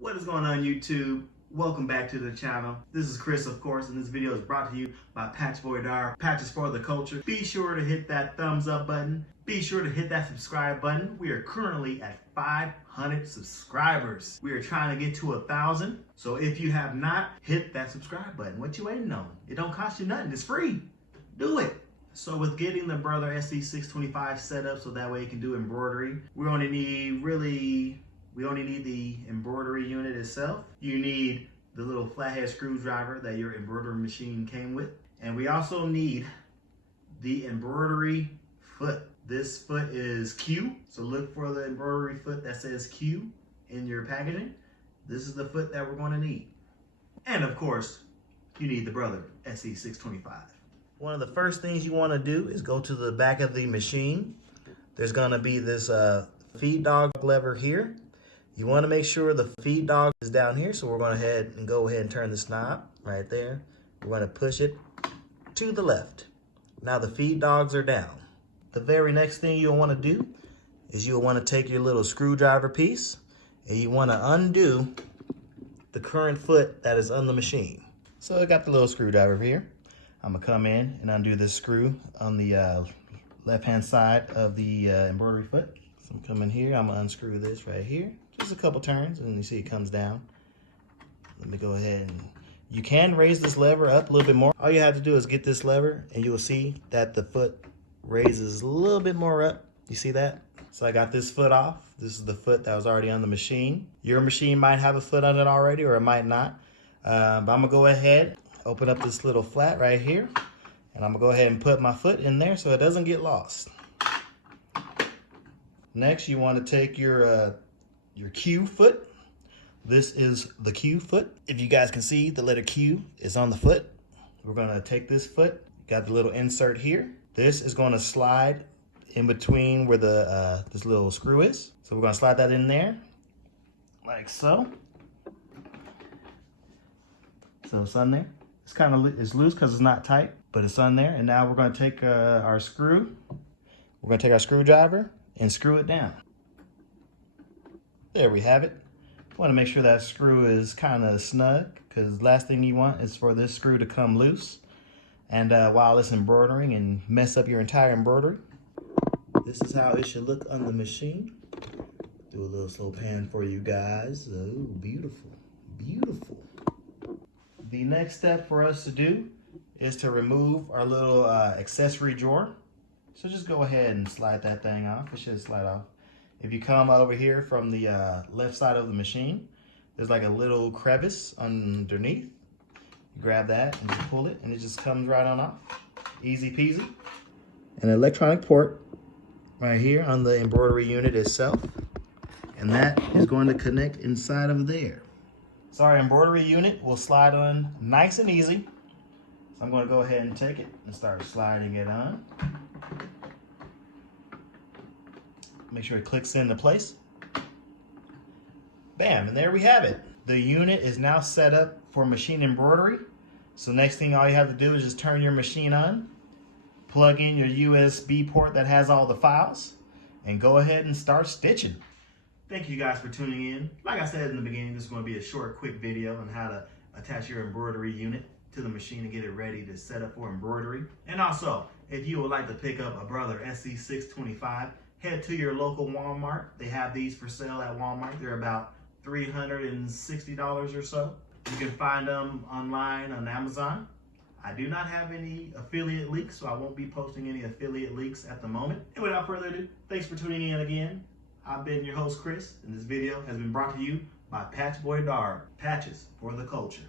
What is going on, YouTube? Welcome back to the channel. This is Chris, of course, and this video is brought to you by Embroidery, Patches for the Culture. Be sure to hit that thumbs up button. Be sure to hit that subscribe button. We are currently at 500 subscribers. We are trying to get to 1,000. So if you have not hit that subscribe button, what you waiting on? It don't cost you nothing. It's free. Do it. So with getting the Embroider SE625 set up so that way you can do embroidery, we only need the embroidery unit itself. You need the little flathead screwdriver that your embroidery machine came with. And we also need the embroidery foot. This foot is Q, so look for the embroidery foot that says Q in your packaging. This is the foot that we're going to need. And of course, you need the Embroider SE625. One of the first things you want to do is go to the back of the machine. There's going to be this feed dog lever here. You want to make sure the feed dog is down here, so we're going to go ahead and turn this knob right there. We're going to push it to the left. Now the feed dogs are down. The very next thing you'll want to do is you'll want to take your little screwdriver piece and you want to undo the current foot that is on the machine. So I got the little screwdriver here. I'm going to come in and undo this screw on the left-hand side of the embroidery foot. So I'm coming here, I'm going to unscrew this right here. Just a couple turns, and you see it comes down. Let me go ahead and you can raise this lever up a little bit more. All you have to do is get this lever, and you will see that the foot raises a little bit more up. You see that? So I got this foot off. This is the foot that was already on the machine. Your machine might have a foot on it already, or it might not. But I'm going to go ahead, open up this little flat right here, and I'm going to go ahead and put my foot in there so it doesn't get lost. Next, you want to take your Q foot. This is the Q foot. If you guys can see, the letter Q is on the foot. We're going to take this foot, got the little insert here. This is going to slide in between where the this little screw is. So we're going to slide that in there like so. So it's on there. It's kind of loose because it's not tight, but it's on there. And now we're going to take our screw. We're going to take our screwdriver and screw it down. There we have it. Want to make sure that screw is kind of snug, because last thing you want is for this screw to come loose and while it's embroidering and mess up your entire embroidery. This is how it should look on the machine. Do a little slow pan for you guys. Oh, beautiful, beautiful. The next step for us to do is to remove our little accessory drawer. So just go ahead and slide that thing off. It should slide off. If you come over here from the left side of the machine, there's like a little crevice underneath. You grab that and just pull it, and it just comes right on off. Easy peasy. An electronic port right here on the embroidery unit itself, and that is going to connect inside of there. So our embroidery unit will slide on nice and easy. So I'm going to go ahead and take it and start sliding it on. Make sure it clicks into place. Bam, and there we have it. The unit is now set up for machine embroidery. So next thing all you have to do is just turn your machine on, plug in your USB port that has all the files, and go ahead and start stitching. Thank you guys for tuning in. Like I said in the beginning, this is going to be a short, quick video on how to attach your embroidery unit to the machine and get it ready to set up for embroidery. And also, if you would like to pick up a Embroider SE625, head to your local Walmart. They have these for sale at Walmart. They're about $360 or so. You can find them online on Amazon. I do not have any affiliate links, so I won't be posting any affiliate links at the moment. And without further ado, thanks for tuning in again. I've been your host, Chris, and this video has been brought to you by Embroidery, Patches for the Culture.